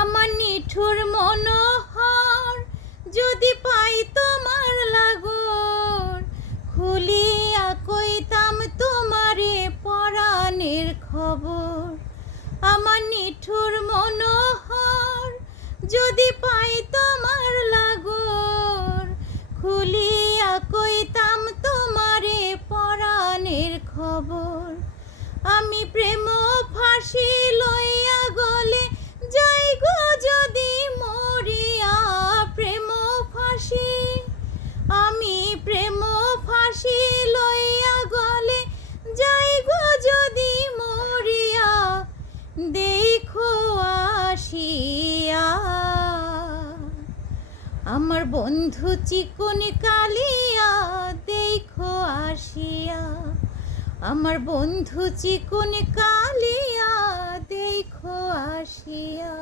আমার নিঠুর মনোহর যদি পাই তোমার লাগর, খুলিয়া কইতাম তোমারে পরাণের খবর। আমার নিঠুর মনোহর যদি পাই তোমার লাগর, খুলিয়া কইতাম তোমারে পরাণের খবর। আমি প্রেম ফাঁসি লইয়া গলে যাই গো যদি মরিয়া, প্রেম ফাঁসি আমি প্রেম ফাঁসি লইয়া গলে যাই গো যদি মরিয়া, দেখো আসিয়া আমার বন্ধু চিকন কালিয়া, দেখো আসিয়া আমার বন্ধু চিকন কালিয়া, দেখো আসিয়া।